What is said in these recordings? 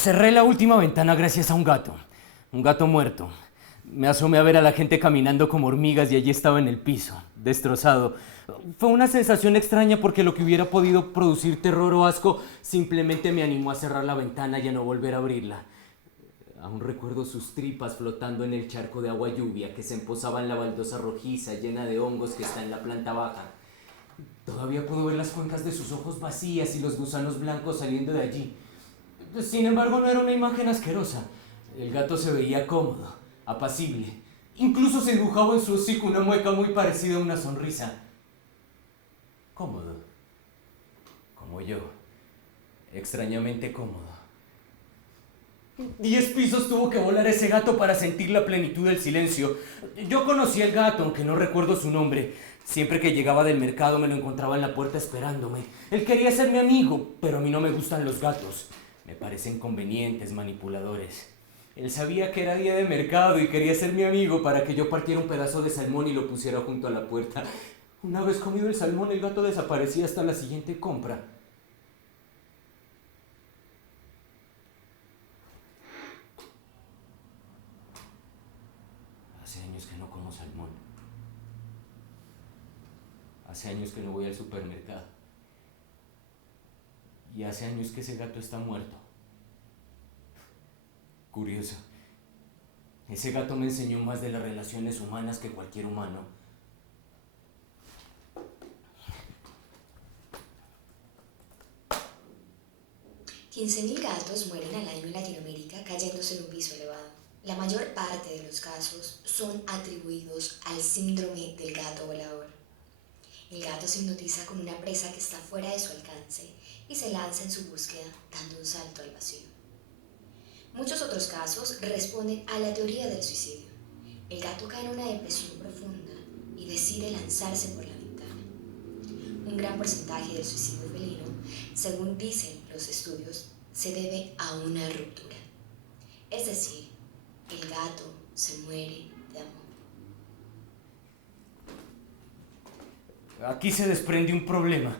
Cerré la última ventana gracias a un gato muerto. Me asomé a ver a la gente caminando como hormigas y allí estaba en el piso, destrozado. Fue una sensación extraña porque lo que hubiera podido producir terror o asco simplemente me animó a cerrar la ventana y a no volver a abrirla. Aún recuerdo sus tripas flotando en el charco de agua lluvia que se empozaba en la baldosa rojiza llena de hongos que está en la planta baja. Todavía puedo ver las cuencas de sus ojos vacías y los gusanos blancos saliendo de allí. Sin embargo, no era una imagen asquerosa. El gato se veía cómodo, apacible. Incluso se dibujaba en su hocico una mueca muy parecida a una sonrisa. Cómodo, como yo. Extrañamente cómodo. 10 pisos tuvo que volar ese gato para sentir la plenitud del silencio. Yo conocí al gato, aunque no recuerdo su nombre. Siempre que llegaba del mercado me lo encontraba en la puerta esperándome. Él quería ser mi amigo, pero a mí no me gustan los gatos. Me parecen convenientes, manipuladores. Él sabía que era día de mercado y quería ser mi amigo para que yo partiera un pedazo de salmón y lo pusiera junto a la puerta. Una vez comido el salmón, el gato desaparecía hasta la siguiente compra. Hace años que no como salmón. Hace años que no voy al supermercado. Y hace años que ese gato está muerto. Curioso. Ese gato me enseñó más de las relaciones humanas que cualquier humano. 15.000 gatos mueren al año en Latinoamérica cayéndose de un piso elevado. La mayor parte de los casos son atribuidos al síndrome del gato volador. El gato se hipnotiza con una presa que está fuera de su alcance y se lanza en su búsqueda dando un salto al vacío. Muchos otros casos responden a la teoría del suicidio. El gato cae en una depresión profunda y decide lanzarse por la ventana. Un gran porcentaje del suicidio felino, según dicen los estudios, se debe a una ruptura. Es decir, el gato se muere de amor. Aquí se desprende un problema.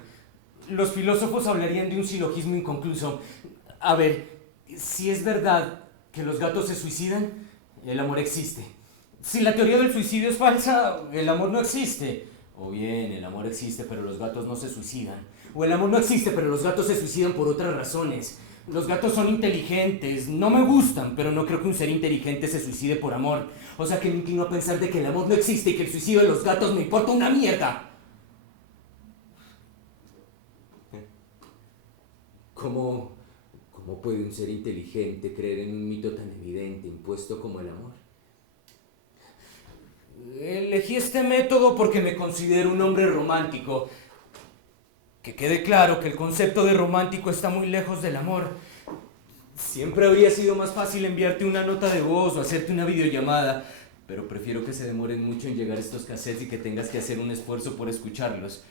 Los filósofos hablarían de un silogismo inconcluso. A ver, si es verdad que los gatos se suicidan, el amor existe. Si la teoría del suicidio es falsa, el amor no existe. O bien, el amor existe, pero los gatos no se suicidan. O el amor no existe, pero los gatos se suicidan por otras razones. Los gatos son inteligentes, no me gustan, pero no creo que un ser inteligente se suicide por amor. O sea que me inclino a pensar de que el amor no existe y que el suicidio de los gatos me importa una mierda. ¿Cómo puede un ser inteligente creer en un mito tan evidente impuesto como el amor? Elegí este método porque me considero un hombre romántico. Que quede claro que el concepto de romántico está muy lejos del amor. Siempre habría sido más fácil enviarte una nota de voz o hacerte una videollamada, pero prefiero que se demoren mucho en llegar estos cassettes y que tengas que hacer un esfuerzo por escucharlos.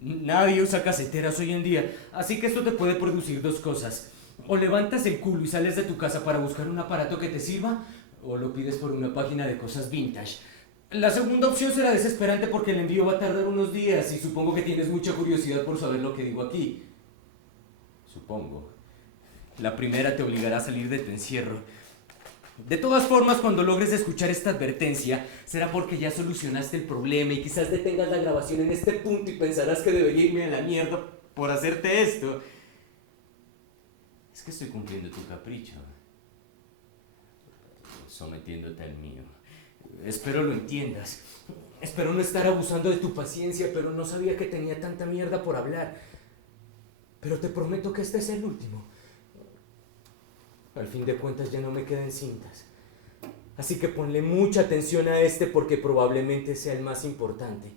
Nadie usa caseteras hoy en día, así que esto te puede producir dos cosas. O levantas el culo y sales de tu casa para buscar un aparato que te sirva, o lo pides por una página de cosas vintage. La segunda opción será desesperante porque el envío va a tardar unos días y supongo que tienes mucha curiosidad por saber lo que digo aquí. Supongo. La primera te obligará a salir de tu encierro. De todas formas, cuando logres escuchar esta advertencia, será porque ya solucionaste el problema y quizás detengas la grabación en este punto y pensarás que debería irme a la mierda por hacerte esto. Es que estoy cumpliendo tu capricho, sometiéndote al mío. Espero lo entiendas. Espero no estar abusando de tu paciencia, pero no sabía que tenía tanta mierda por hablar. Pero te prometo que este es el último. Al fin de cuentas ya no me quedan cintas. Así que ponle mucha atención a este porque probablemente sea el más importante.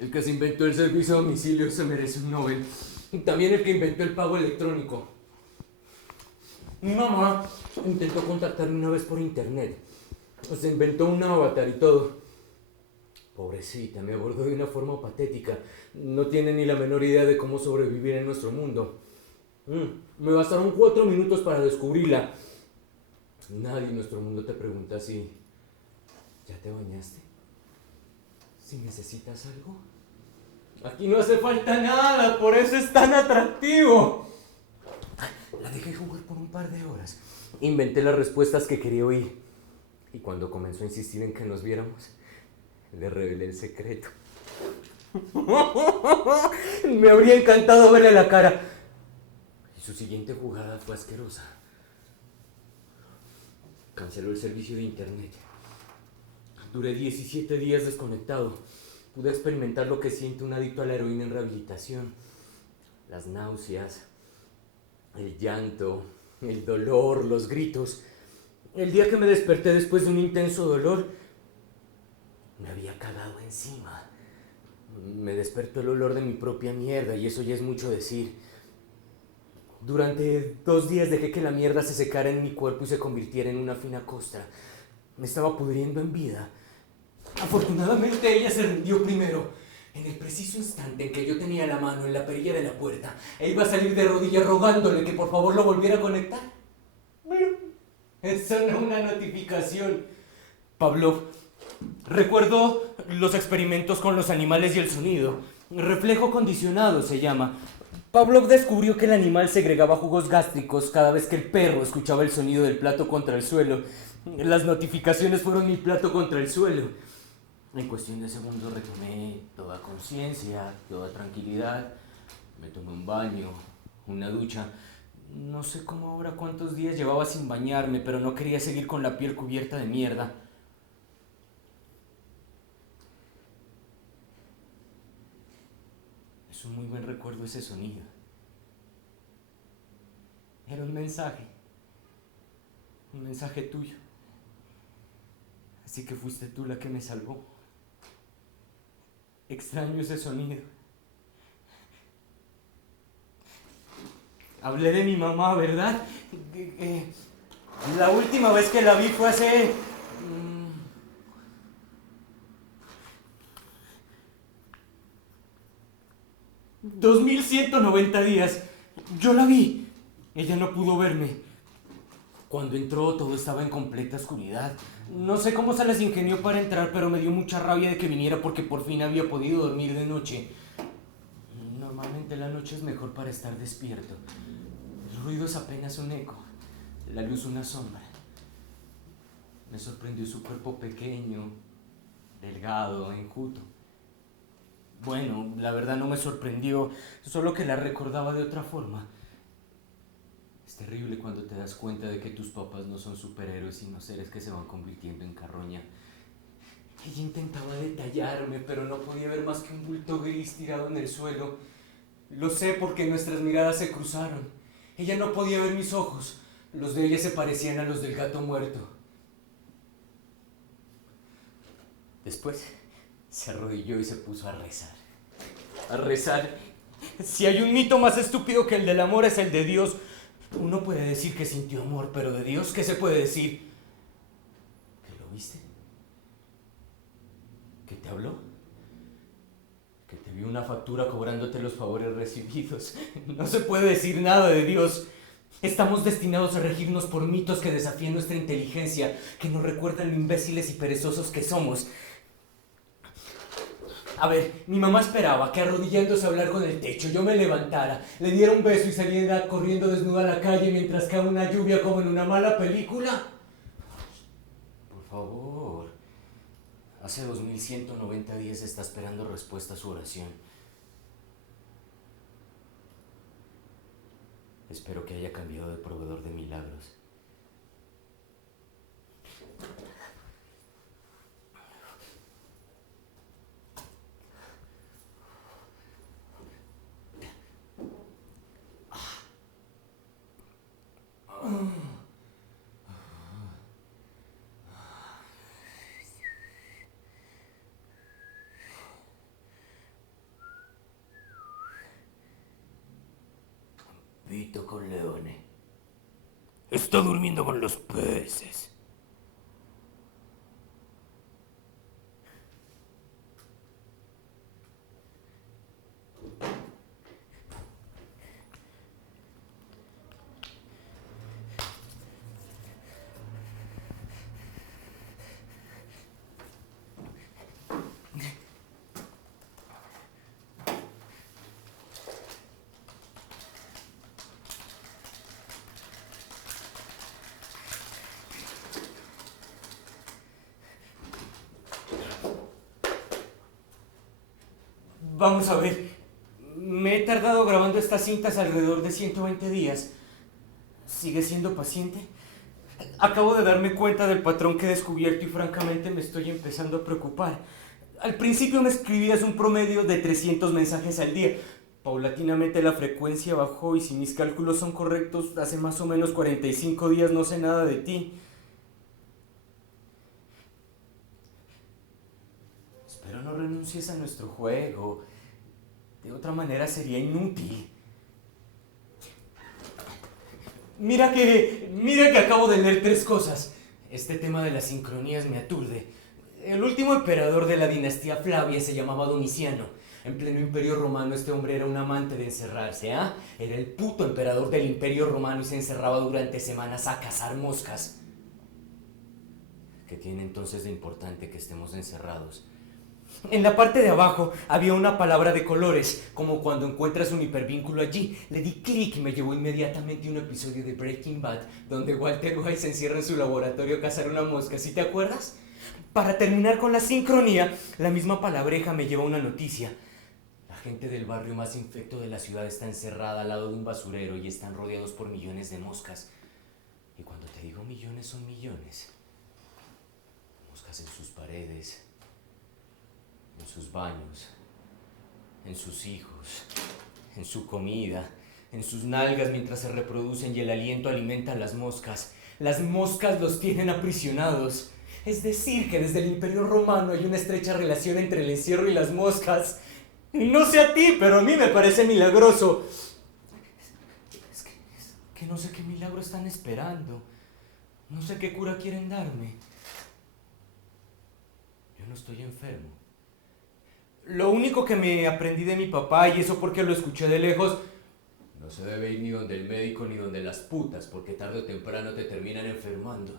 El que se inventó el servicio a domicilio se merece un Nobel. Y también el que inventó el pago electrónico. Mi mamá intentó contactarme una vez por internet. Se inventó un avatar y todo. Pobrecita, me abordó de una forma patética. No tiene ni la menor idea de cómo sobrevivir en nuestro mundo. Me bastaron 4 minutos para descubrirla. Nadie en nuestro mundo te pregunta si ¿ya te bañaste? ¿Si necesitas algo? Aquí no hace falta nada, por eso es tan atractivo. La dejé jugar por un par de horas. Inventé las respuestas que quería oír. Y cuando comenzó a insistir en que nos viéramos, le revelé el secreto. Me habría encantado verle la cara. Y su siguiente jugada fue asquerosa. Canceló el servicio de internet. Duré 17 días desconectado. Pude experimentar lo que siente un adicto a la heroína en rehabilitación. Las náuseas, el llanto, el dolor, los gritos. El día que me desperté después de un intenso dolor, me había cagado encima. Me despertó el olor de mi propia mierda y eso ya es mucho decir. Durante 2 días dejé que la mierda se secara en mi cuerpo y se convirtiera en una fina costra. Me estaba pudriendo en vida. Afortunadamente ella se rindió primero. En el preciso instante en que yo tenía la mano en la perilla de la puerta e iba a salir de rodillas rogándole que por favor lo volviera a conectar. Sonó una notificación. Pavlov. Recuerdo los experimentos con los animales y el sonido. Reflejo condicionado se llama. Pavlov descubrió que el animal segregaba jugos gástricos cada vez que el perro escuchaba el sonido del plato contra el suelo. Las notificaciones fueron mi plato contra el suelo. En cuestión de segundos retomé toda conciencia, toda tranquilidad. Me tomé un baño, una ducha. No sé cómo ahora cuántos días llevaba sin bañarme, pero no quería seguir con la piel cubierta de mierda. Es un muy buen recuerdo ese sonido. Era un mensaje tuyo. Así que fuiste tú la que me salvó. Extraño ese sonido. Hablé de mi mamá, ¿verdad? La última vez que la vi fue hace... 2190 días. Yo la vi. Ella no pudo verme. Cuando entró todo estaba en completa oscuridad. No sé cómo se las ingenió para entrar, pero me dio mucha rabia de que viniera porque por fin había podido dormir de noche. Normalmente la noche es mejor para estar despierto. El ruido es apenas un eco, la luz una sombra. Me sorprendió su cuerpo pequeño, delgado, enjuto. Bueno, la verdad no me sorprendió, solo que la recordaba de otra forma. Es terrible cuando te das cuenta de que tus papás no son superhéroes, sino seres que se van convirtiendo en carroña. Ella intentaba detallarme, pero no podía ver más que un bulto gris tirado en el suelo. Lo sé porque nuestras miradas se cruzaron. Ella no podía ver mis ojos. Los de ella se parecían a los del gato muerto. Después se arrodilló y se puso a rezar. A rezar. Si hay un mito más estúpido que el del amor es el de Dios. Uno puede decir que sintió amor, pero de Dios, ¿qué se puede decir? ¿Que lo viste? ¿Que te habló? ¿Que te vio una factura cobrándote los favores recibidos? No se puede decir nada de Dios. Estamos destinados a regirnos por mitos que desafían nuestra inteligencia, que nos recuerdan lo imbéciles y perezosos que somos. A ver, mi mamá esperaba que arrodillándose a hablar con el techo, yo me levantara, le diera un beso y saliera corriendo desnuda a la calle mientras cae una lluvia como en una mala película. Por favor. Hace 2190 días está esperando respuesta a su oración. Espero que haya cambiado de proveedor de milagros. Vito Corleone. Está durmiendo con los peces. Vamos a ver. Me he tardado grabando estas cintas alrededor de 120 días. ¿Sigue siendo paciente? Acabo de darme cuenta del patrón que he descubierto y francamente me estoy empezando a preocupar. Al principio me escribías un promedio de 300 mensajes al día. Paulatinamente la frecuencia bajó y si mis cálculos son correctos, hace más o menos 45 días no sé nada de ti. Espero no renuncies a nuestro juego. De otra manera sería inútil. Mira que acabo de leer 3 cosas. Este tema de las sincronías me aturde. El último emperador de la dinastía Flavia se llamaba Domiciano. En pleno Imperio Romano este hombre era un amante de encerrarse, ¿ah? Era el puto emperador del Imperio Romano y se encerraba durante semanas a cazar moscas. ¿Qué tiene entonces de importante que estemos encerrados? En la parte de abajo había una palabra de colores, como cuando encuentras un hipervínculo allí. Le di clic y me llevó inmediatamente a un episodio de Breaking Bad, donde Walter White se encierra en su laboratorio a cazar una mosca, ¿sí te acuerdas? Para terminar con la sincronía, la misma palabreja me lleva a una noticia. La gente del barrio más infecto de la ciudad está encerrada al lado de un basurero y están rodeados por millones de moscas. Y cuando te digo millones, son millones. Moscas en sus paredes, en sus baños, en sus hijos, en su comida, en sus nalgas mientras se reproducen y el aliento alimenta a las moscas. Las moscas los tienen aprisionados. Es decir, que desde el Imperio Romano hay una estrecha relación entre el encierro y las moscas. No sé a ti, pero a mí me parece milagroso. Es que no sé qué milagro están esperando. No sé qué cura quieren darme. Yo no estoy enfermo. Lo único que me aprendí de mi papá, y eso porque lo escuché de lejos, no se debe ir ni donde el médico ni donde las putas, porque tarde o temprano te terminan enfermando.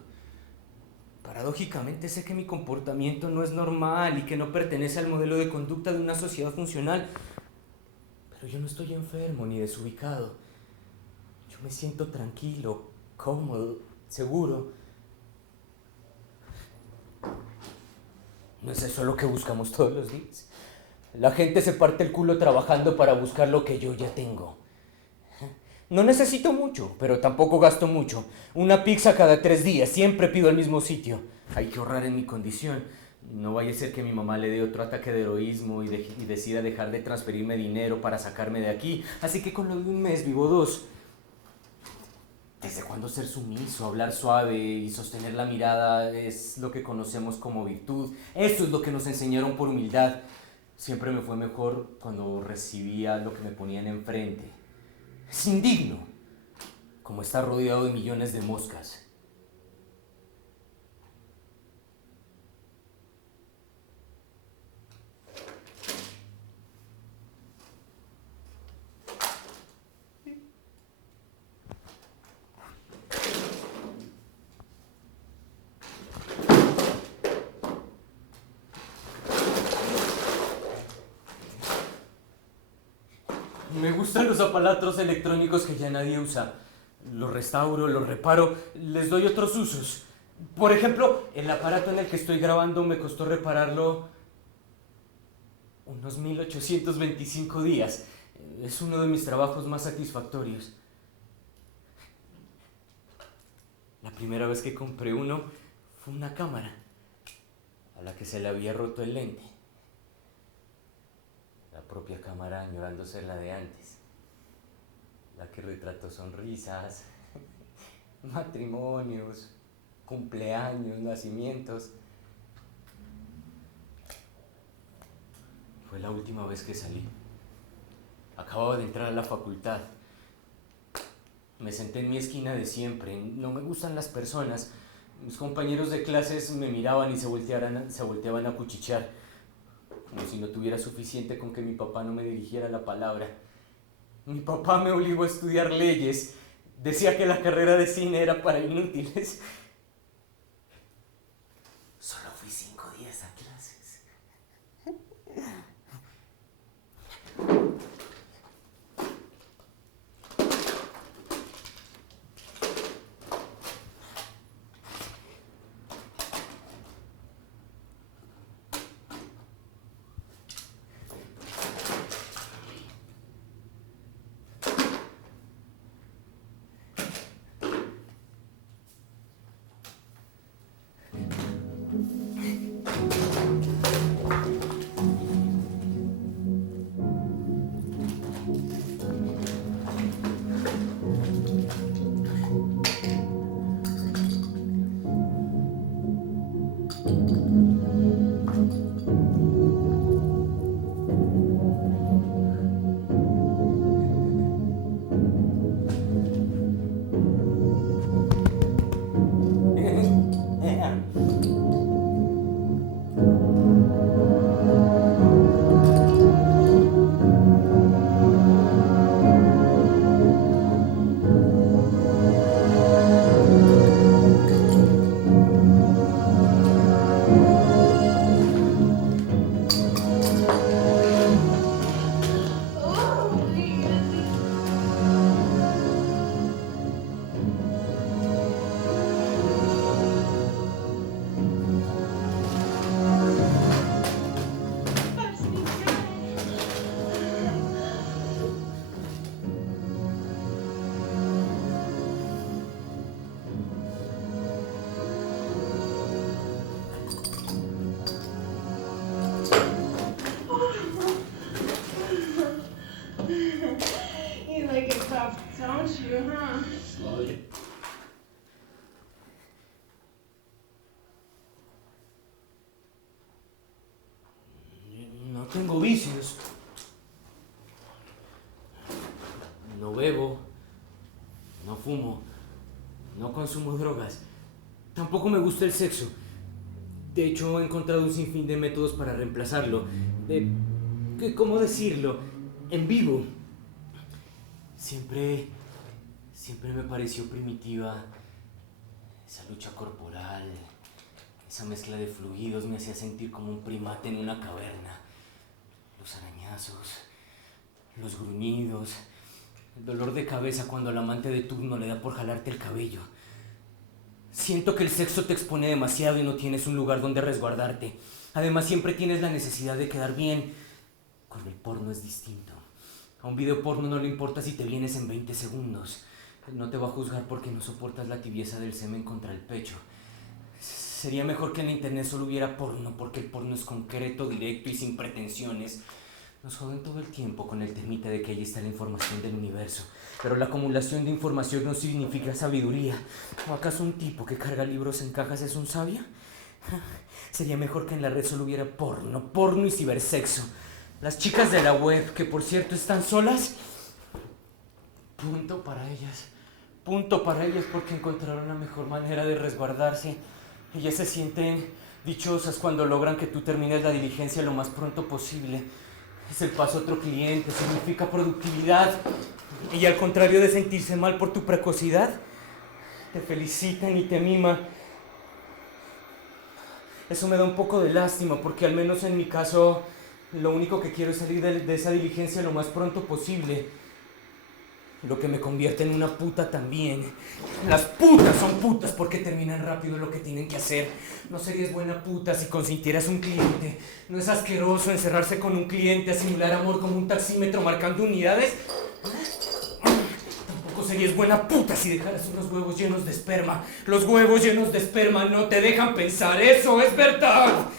Paradójicamente sé que mi comportamiento no es normal y que no pertenece al modelo de conducta de una sociedad funcional, pero yo no estoy enfermo ni desubicado. Yo me siento tranquilo, cómodo, seguro. ¿No es eso lo que buscamos todos los días? La gente se parte el culo trabajando para buscar lo que yo ya tengo. No necesito mucho, pero tampoco gasto mucho. Una pizza cada 3 días, siempre pido al mismo sitio. Hay que ahorrar en mi condición. No vaya a ser que mi mamá le dé otro ataque de heroísmo y decida dejar de transferirme dinero para sacarme de aquí. Así que con lo de un mes vivo 2. ¿Desde cuándo ser sumiso, hablar suave y sostener la mirada es lo que conocemos como virtud? Eso es lo que nos enseñaron por humildad. Siempre me fue mejor cuando recibía lo que me ponían enfrente. Es indigno, como estar rodeado de millones de moscas. Me gustan los aparatos electrónicos que ya nadie usa. Los restauro, los reparo, les doy otros usos. Por ejemplo, el aparato en el que estoy grabando me costó repararlo unos 1825 días. Es uno de mis trabajos más satisfactorios. La primera vez que compré uno fue una cámara a la que se le había roto el lente. La propia cámara añorando ser la de antes. La que retrató sonrisas, matrimonios, cumpleaños, nacimientos. Fue la última vez que salí. Acababa de entrar a la facultad. Me senté en mi esquina de siempre. No me gustan las personas. Mis compañeros de clases me miraban y se volteaban a cuchichear, como si no tuviera suficiente con que mi papá no me dirigiera la palabra. Mi papá me obligó a estudiar leyes. Decía que la carrera de cine era para inútiles. Solo fui 5 días a clases. You like it tough, don't you, huh? No tengo vicios. No bebo. No fumo. No consumo drogas. Tampoco me gusta el sexo. De hecho, he encontrado un sinfín de métodos para reemplazarlo. ¿Cómo decirlo? En vivo. Siempre me pareció primitiva esa lucha corporal, esa mezcla de fluidos me hacía sentir como un primate en una caverna. Los arañazos, los gruñidos, el dolor de cabeza cuando al amante de turno le da por jalarte el cabello. Siento que el sexo te expone demasiado y no tienes un lugar donde resguardarte. Además, siempre tienes la necesidad de quedar bien. Con el porno es distinto. A un video porno no le importa si te vienes en 20 segundos. Él no te va a juzgar porque no soportas la tibieza del semen contra el pecho. Sería mejor que en la internet solo hubiera porno, porque el porno es concreto, directo y sin pretensiones. Nos joden todo el tiempo con el temita de que ahí está la información del universo. Pero la acumulación de información no significa sabiduría. ¿O acaso un tipo que carga libros en cajas es un sabio? Sería mejor que en la red solo hubiera porno y cibersexo. Las chicas de la web, que por cierto están solas, punto para ellas. Punto para ellas porque encontraron la mejor manera de resguardarse. Ellas se sienten dichosas cuando logran que tú termines la diligencia lo más pronto posible. Es el paso a otro cliente, significa productividad. Y al contrario de sentirse mal por tu precocidad, te felicitan y te miman. Eso me da un poco de lástima porque al menos en mi caso lo único que quiero es salir de esa diligencia lo más pronto posible. Lo que me convierte en una puta también. Las putas son putas porque terminan rápido lo que tienen que hacer. No serías buena puta si consintieras un cliente. No es asqueroso encerrarse con un cliente a simular amor como un taxímetro marcando unidades. Tampoco serías buena puta si dejaras unos huevos llenos de esperma. Los huevos llenos de esperma no te dejan pensar. Eso es verdad.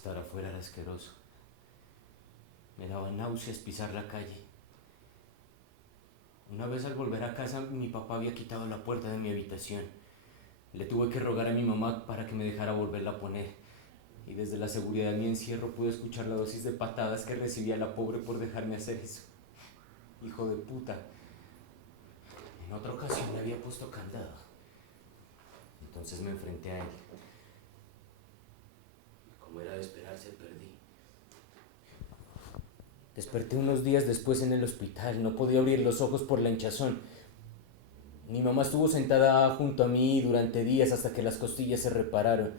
Estar afuera era asqueroso. Me daba náuseas pisar la calle. Una vez al volver a casa, mi papá había quitado la puerta de mi habitación. Le tuve que rogar a mi mamá para que me dejara volverla a poner. Y desde la seguridad de mi encierro pude escuchar la dosis de patadas que recibía la pobre por dejarme hacer eso. Hijo de puta. En otra ocasión le había puesto candado. Entonces me enfrenté a él. Como era de esperarse, perdí. Desperté unos días después en el hospital. No podía abrir los ojos por la hinchazón. Mi mamá estuvo sentada junto a mí durante días hasta que las costillas se repararon.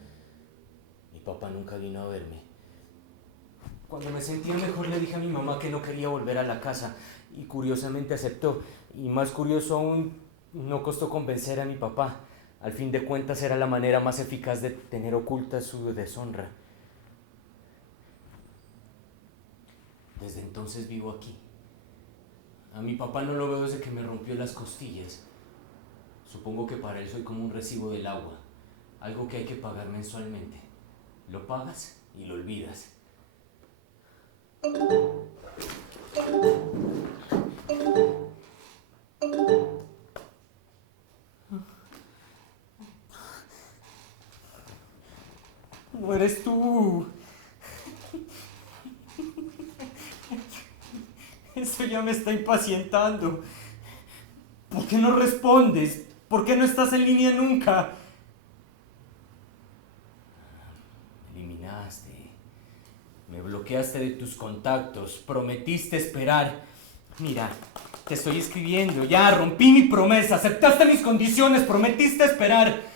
Mi papá nunca vino a verme. Cuando me sentía mejor le dije a mi mamá que no quería volver a la casa y curiosamente aceptó. Y más curioso aún, no costó convencer a mi papá. Al fin de cuentas era la manera más eficaz de tener oculta su deshonra. Desde entonces vivo aquí. A mi papá no lo veo desde que me rompió las costillas. Supongo que para él soy como un recibo del agua, algo que hay que pagar mensualmente. Lo pagas y lo olvidas. No eres tú. Eso ya me está impacientando. ¿Por qué no respondes? ¿Por qué no estás en línea nunca? Me eliminaste. Me bloqueaste de tus contactos. Prometiste esperar. Mira, te estoy escribiendo. Ya, rompí mi promesa. Aceptaste mis condiciones. Prometiste esperar.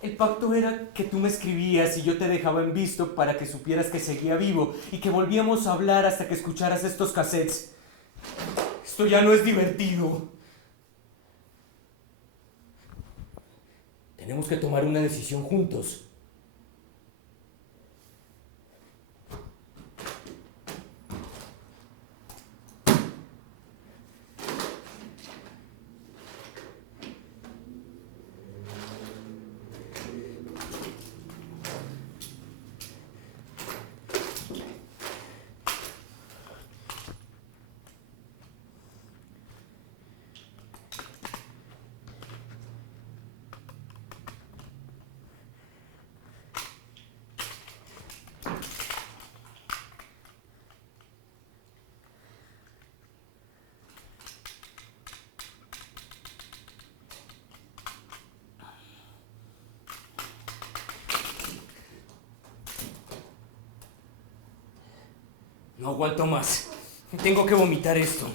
El pacto era que tú me escribías y yo te dejaba en visto para que supieras que seguía vivo y que volvíamos a hablar hasta que escucharas estos cassettes. Esto ya no es divertido. Tenemos que tomar una decisión juntos. No aguanto más. Tengo que vomitar esto.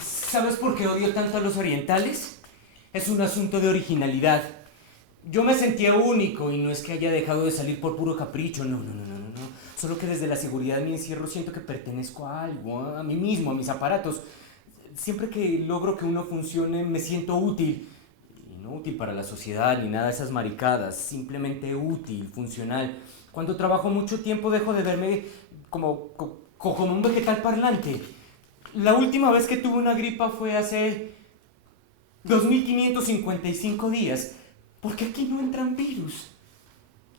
¿Sabes por qué odio tanto a los orientales? Es un asunto de originalidad. Yo me sentía único y no es que haya dejado de salir por puro capricho, no. Solo que desde la seguridad de mi encierro siento que pertenezco a algo, a mí mismo, a mis aparatos. Siempre que logro que uno funcione me siento útil. Y no útil para la sociedad ni nada de esas maricadas, simplemente útil, funcional. Cuando trabajo mucho tiempo dejo de verme como un vegetal parlante. La última vez que tuve una gripa fue hace 2555 días, porque aquí no entran virus.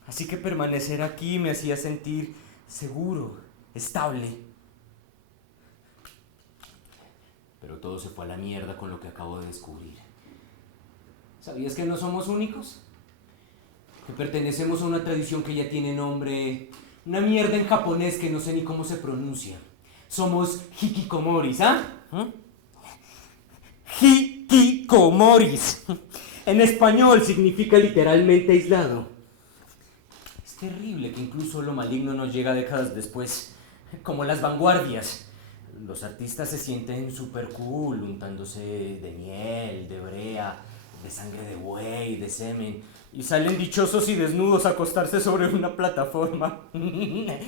Así que permanecer aquí me hacía sentir seguro, estable. Pero todo se fue a la mierda con lo que acabo de descubrir. ¿Sabías que no somos únicos? Que pertenecemos a una tradición que ya tiene nombre, una mierda en japonés que no sé ni cómo se pronuncia. Somos hikikomoris, ¿ah? Hikikomoris. En español significa literalmente aislado. Es terrible que incluso lo maligno nos llega décadas después, como las vanguardias. Los artistas se sienten super cool, untándose de miel, de brea, de sangre de buey, de semen, y salen dichosos y desnudos a acostarse sobre una plataforma.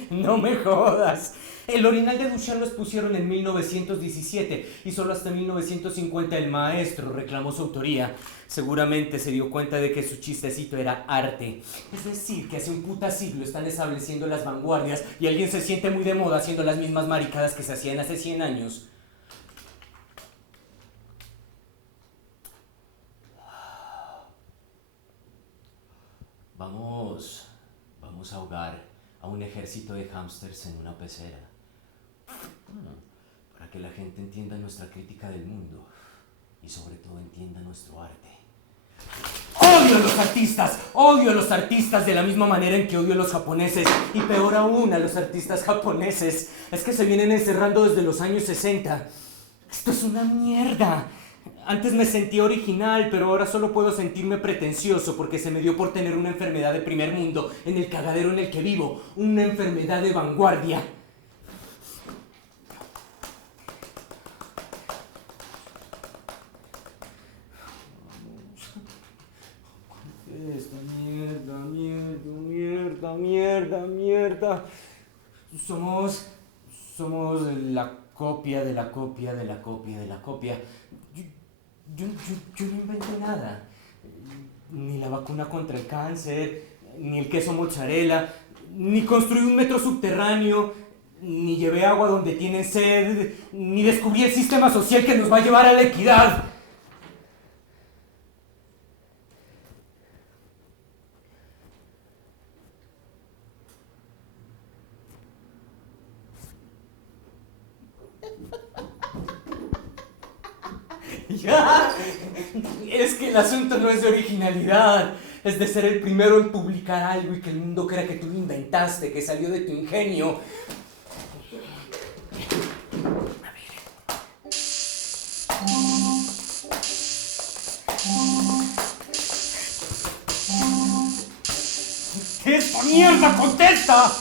No me jodas. El orinal de Duchamp lo expusieron en 1917 y solo hasta 1950 el maestro reclamó su autoría. Seguramente se dio cuenta de que su chistecito era arte. Es decir, que hace un puta siglo están estableciendo las vanguardias y alguien se siente muy de moda haciendo las mismas maricadas que se hacían hace 100 años. Vamos a ahogar a un ejército de hámsters en una pecera. Para que la gente entienda nuestra crítica del mundo y sobre todo entienda nuestro arte. Odio a los artistas de la misma manera en que odio a los japoneses y peor aún a los artistas japoneses. Es que se vienen encerrando desde los años 60. Esto es una mierda. Antes me sentía original, pero ahora solo puedo sentirme pretencioso porque se me dio por tener una enfermedad de primer mundo en el cagadero en el que vivo, una enfermedad de vanguardia. Esta mierda. Somos la copia de la copia de la copia de la copia. Yo no inventé nada. Ni la vacuna contra el cáncer, ni el queso mozzarella, ni construí un metro subterráneo, ni llevé agua donde tienen sed, ni descubrí el sistema social que nos va a llevar a la equidad. Ya, es que el asunto no es de originalidad, es de ser el primero en publicar algo y que el mundo crea que tú lo inventaste, que salió de tu ingenio. ¿Qué es esta mierda? ¡Contesta!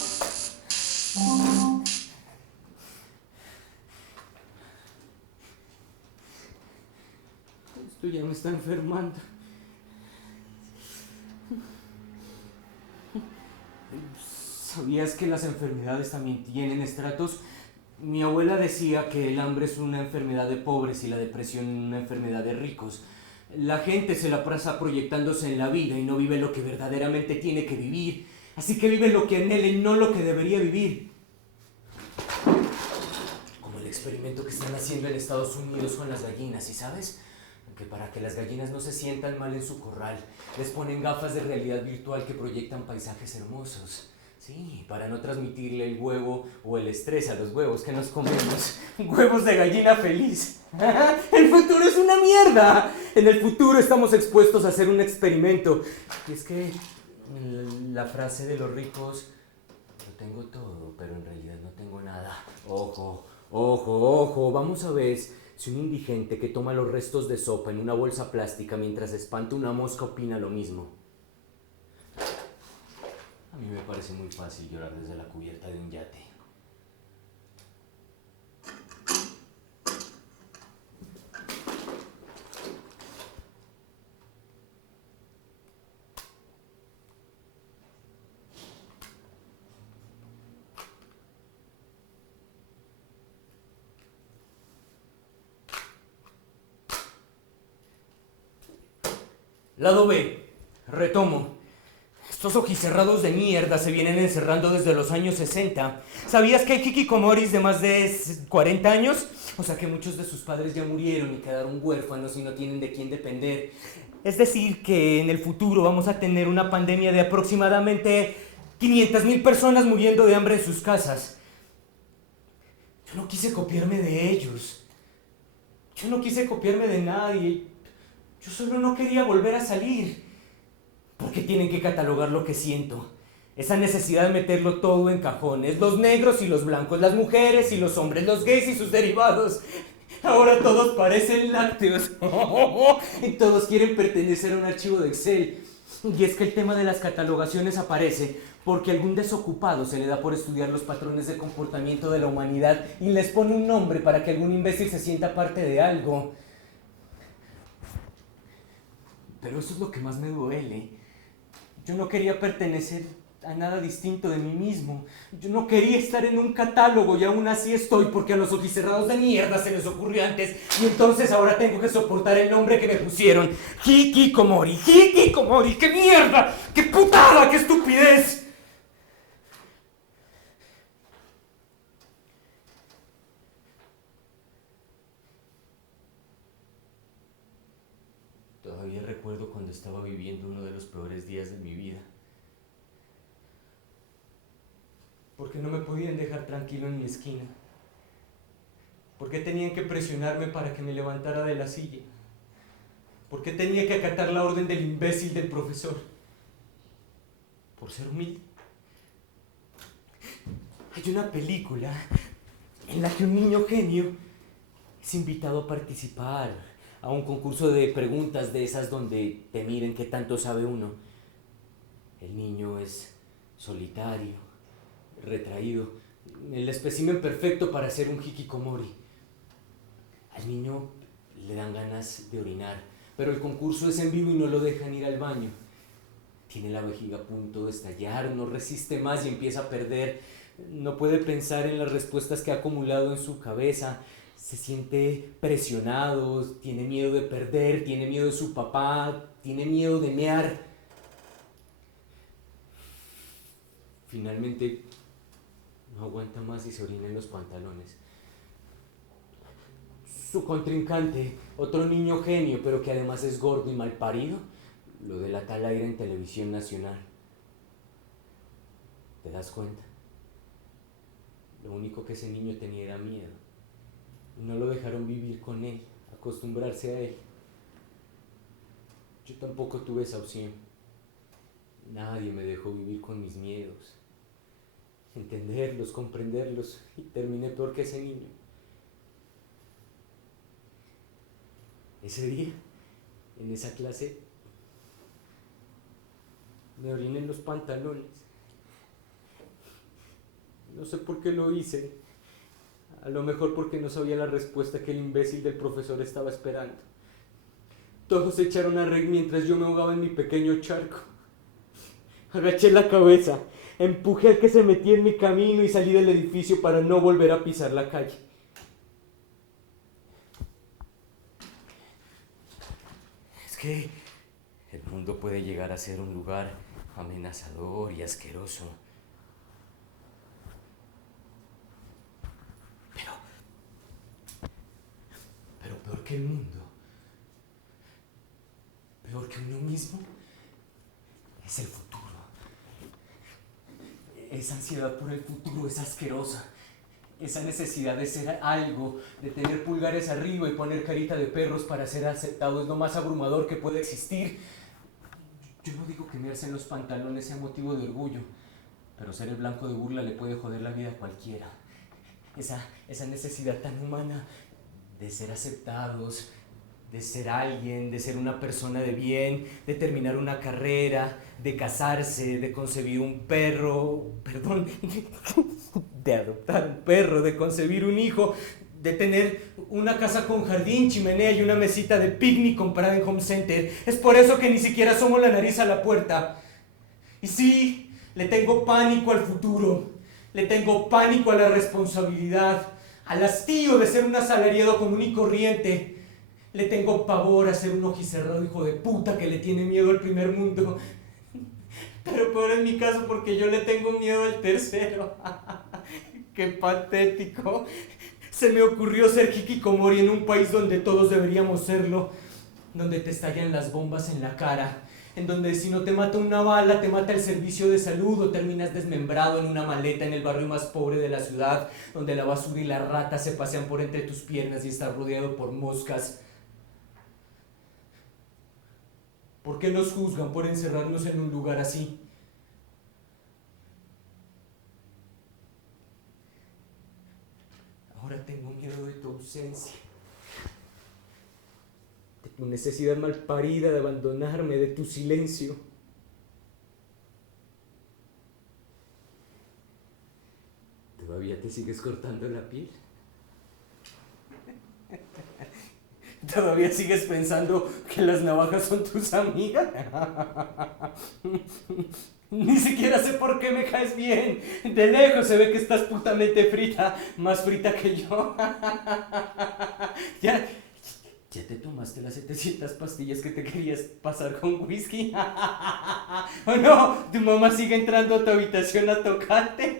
Esto ya me está enfermando. ¿Sabías que las enfermedades también tienen estratos? Mi abuela decía que el hambre es una enfermedad de pobres y la depresión una enfermedad de ricos. La gente se la pasa proyectándose en la vida y no vive lo que verdaderamente tiene que vivir. Así que vive lo que anhela y no lo que debería vivir. Como el experimento que están haciendo en Estados Unidos con las gallinas, ¿sí sabes? Que para que las gallinas no se sientan mal en su corral, les ponen gafas de realidad virtual que proyectan paisajes hermosos. Sí, para no transmitirle el huevo o el estrés a los huevos que nos comemos. Huevos de gallina feliz. El futuro es una mierda. En el futuro estamos expuestos a hacer un experimento. Y es que la frase de los ricos, lo tengo todo, pero en realidad no tengo nada. Ojo, vamos a ver si un indigente que toma los restos de sopa en una bolsa plástica mientras espanta una mosca opina lo mismo. A mí me parece muy fácil llorar desde la cubierta de un yate. Lado B. Retomo. Estos ojicerrados de mierda se vienen encerrando desde los años 60. ¿Sabías que hay hikikomoris de más de 40 años? O sea que muchos de sus padres ya murieron y quedaron huérfanos y no tienen de quién depender. Es decir, que en el futuro vamos a tener una pandemia de aproximadamente 500,000 personas muriendo de hambre en sus casas. Yo no quise copiarme de ellos. Yo no quise copiarme de nadie. Yo solo no quería volver a salir. ¿Por qué tienen que catalogar lo que siento? Esa necesidad de meterlo todo en cajones. Los negros y los blancos, las mujeres y los hombres, los gays y sus derivados. Ahora todos parecen lácteos. Y todos quieren pertenecer a un archivo de Excel. Y es que el tema de las catalogaciones aparece porque algún desocupado se le da por estudiar los patrones de comportamiento de la humanidad y les pone un nombre para que algún imbécil se sienta parte de algo. Pero eso es lo que más me duele. Yo no quería pertenecer a nada distinto de mí mismo. Yo no quería estar en un catálogo y aún así estoy porque a los ojicerrados de mierda se les ocurrió antes y entonces ahora tengo que soportar el nombre que me pusieron. Hikikomori, ¡qué mierda! ¡Qué putada! ¡Qué estupidez! Todavía recuerdo cuando estaba viviendo uno de los peores días de mi vida. ¿Por qué no me podían dejar tranquilo en mi esquina? ¿Por qué tenían que presionarme para que me levantara de la silla? ¿Por qué tenía que acatar la orden del imbécil del profesor? ¿Por ser humilde? Hay una película en la que un niño genio es invitado a participar a un concurso de preguntas de esas donde te miren qué tanto sabe uno. El niño es solitario, retraído, el espécimen perfecto para ser un hikikomori. Al niño le dan ganas de orinar, pero el concurso es en vivo y no lo dejan ir al baño. Tiene la vejiga a punto de estallar, no resiste más y empieza a perder. No puede pensar en las respuestas que ha acumulado en su cabeza. Se siente presionado, tiene miedo de perder, tiene miedo de su papá, tiene miedo de mear. Finalmente, no aguanta más y se orina en los pantalones. Su contrincante, otro niño genio, pero que además es gordo y malparido, lo delata al aire en televisión nacional. ¿Te das cuenta? Lo único que ese niño tenía era miedo. Y no lo dejaron vivir con él, acostumbrarse a él. Yo tampoco tuve esa opción. Nadie me dejó vivir con mis miedos, entenderlos, comprenderlos, y terminé peor que ese niño. Ese día, en esa clase, me oriné en los pantalones. No sé por qué lo hice. A lo mejor porque no sabía la respuesta que el imbécil del profesor estaba esperando. Todos se echaron a reír mientras yo me ahogaba en mi pequeño charco. Agaché la cabeza, empujé al que se metía en mi camino y salí del edificio para no volver a pisar la calle. Es que el mundo puede llegar a ser un lugar amenazador y asqueroso. Pero peor que el mundo, peor que uno mismo, es el futuro. Esa ansiedad por el futuro es asquerosa. Esa necesidad de ser algo, de tener pulgares arriba y poner carita de perros para ser aceptado es lo más abrumador que puede existir. Yo no digo que mearse en los pantalones sea motivo de orgullo, pero ser el blanco de burla le puede joder la vida a cualquiera. Esa necesidad tan humana de ser aceptados, de ser alguien, de ser una persona de bien, de terminar una carrera, de casarse, de concebir un perro, de adoptar un perro, de concebir un hijo, de tener una casa con jardín, chimenea y una mesita de picnic comprada en Home Center. Es por eso que ni siquiera asomo la nariz a la puerta. Y sí, le tengo pánico al futuro, le tengo pánico a la responsabilidad, al hastío de ser un asalariado común y corriente. Le tengo pavor a ser un ojicerrado hijo de puta que le tiene miedo al primer mundo. Pero peor en mi caso porque yo le tengo miedo al tercero. ¡Qué patético! Se me ocurrió ser hikikomori en un país donde todos deberíamos serlo. Donde te estallan las bombas en la cara. En donde si no te mata una bala, te mata el servicio de salud o terminas desmembrado en una maleta en el barrio más pobre de la ciudad, donde la basura y las ratas se pasean por entre tus piernas y estás rodeado por moscas. ¿Por qué nos juzgan por encerrarnos en un lugar así? Ahora tengo miedo de tu ausencia, de tu necesidad malparida de abandonarme, de tu silencio. ¿Todavía te sigues cortando la piel? ¿Todavía sigues pensando que las navajas son tus amigas? Ni siquiera sé por qué me caes bien. De lejos se ve que estás putamente frita, más frita que yo. ¿Ya te tomaste las 700 pastillas que te querías pasar con whisky? ¿O no? Tu mamá sigue entrando a tu habitación a tocarte.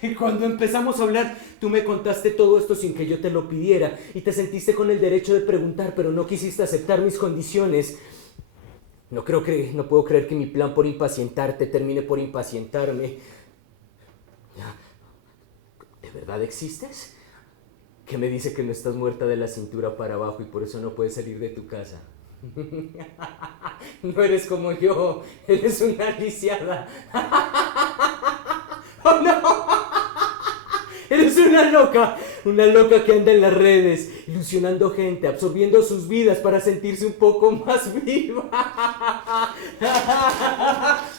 Y cuando empezamos a hablar, tú me contaste todo esto sin que yo te lo pidiera y te sentiste con el derecho de preguntar, pero no quisiste aceptar mis condiciones. No puedo creer que mi plan por impacientarte termine por impacientarme. verdad existes? ¿Qué me dice que no estás muerta de la cintura para abajo y por eso no puedes salir de tu casa? No eres como yo, eres una lisiada. ¡Oh, no! Eres una loca que anda en las redes, ilusionando gente, absorbiendo sus vidas para sentirse un poco más viva.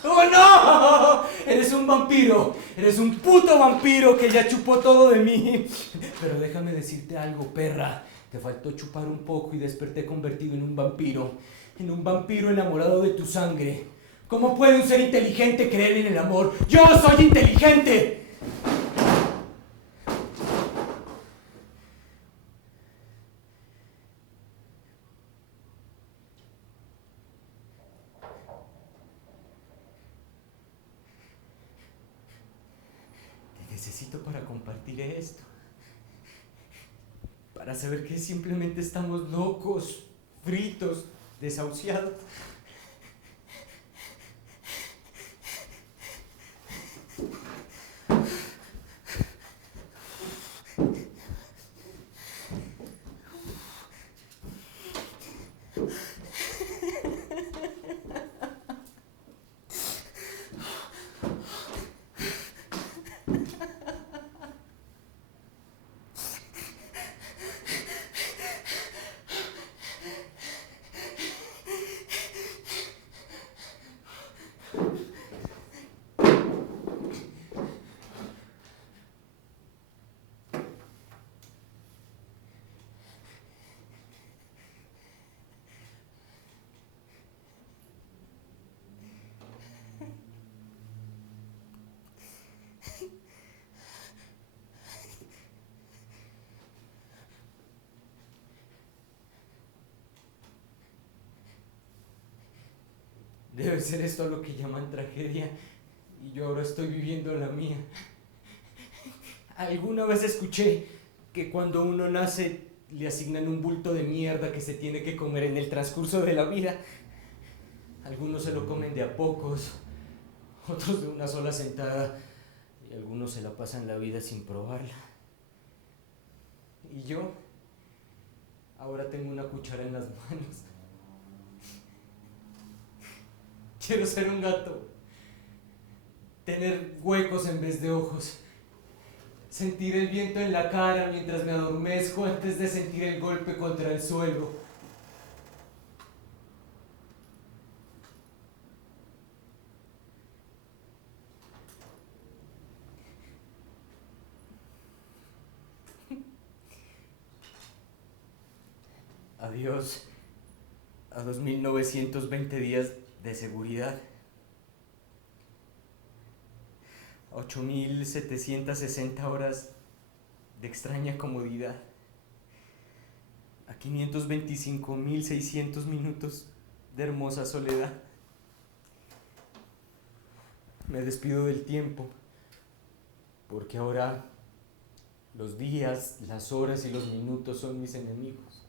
¡Oh, no! Eres un vampiro, eres un puto vampiro que ya chupó todo de mí. Pero déjame decirte algo, perra. Te faltó chupar un poco y desperté convertido en un vampiro enamorado de tu sangre. ¿Cómo puede un ser inteligente creer en el amor? ¡Yo soy inteligente! Te necesito para compartir esto. Para saber que simplemente estamos locos, fritos, desahuciados. Debe ser esto lo que llaman tragedia, y yo ahora estoy viviendo la mía. Alguna vez escuché que cuando uno nace le asignan un bulto de mierda que se tiene que comer en el transcurso de la vida. Algunos se lo comen de a pocos, otros de una sola sentada, y algunos se la pasan la vida sin probarla. Y yo ahora tengo una cuchara en las manos. Quiero ser un gato, tener huecos en vez de ojos, sentir el viento en la cara mientras me adormezco antes de sentir el golpe contra el suelo. Adiós a 2920 días de seguridad, 8760 horas de extraña comodidad, a 525.600 minutos de hermosa soledad. Me despido del tiempo, porque ahora los días, las horas y los minutos son mis enemigos.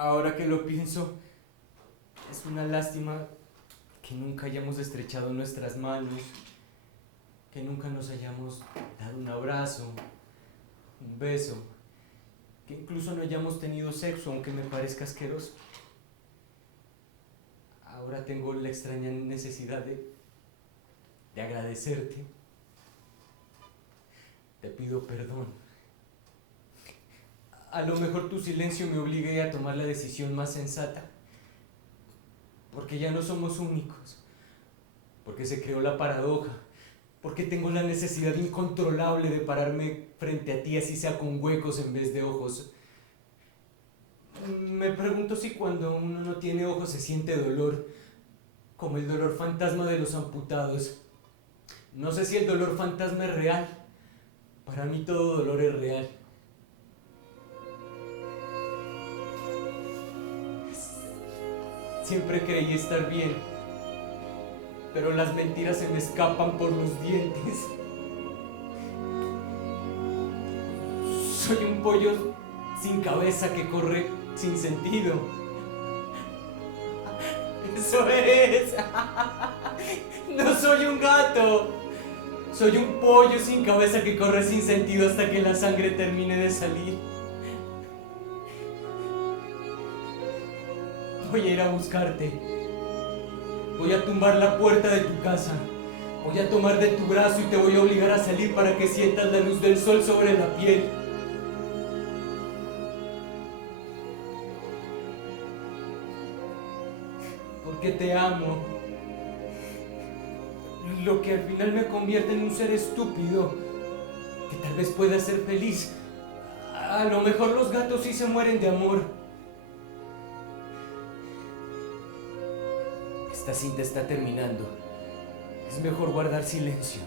Ahora que lo pienso, es una lástima que nunca hayamos estrechado nuestras manos, que nunca nos hayamos dado un abrazo, un beso, que incluso no hayamos tenido sexo, aunque me parezca asqueroso. Ahora tengo la extraña necesidad de agradecerte. Te pido perdón. A lo mejor tu silencio me obligue a tomar la decisión más sensata, porque ya no somos únicos, porque se creó la paradoja, porque tengo la necesidad incontrolable de pararme frente a ti, así sea con huecos en vez de ojos. Me pregunto si cuando uno no tiene ojos se siente dolor, como el dolor fantasma de los amputados. No sé si el dolor fantasma es real. Para mí todo dolor es real. Siempre creí estar bien, pero las mentiras se me escapan por los dientes. Soy un pollo sin cabeza que corre sin sentido. Eso es. No soy un gato. Soy un pollo sin cabeza que corre sin sentido hasta que la sangre termine de salir. Voy a ir a buscarte. Voy a tumbar la puerta de tu casa. Voy a tomar de tu brazo y te voy a obligar a salir para que sientas la luz del sol sobre la piel. Porque te amo. Lo que al final me convierte en un ser estúpido que tal vez pueda ser feliz. A lo mejor los gatos sí se mueren de amor. Esta cinta está terminando. Es mejor guardar silencio.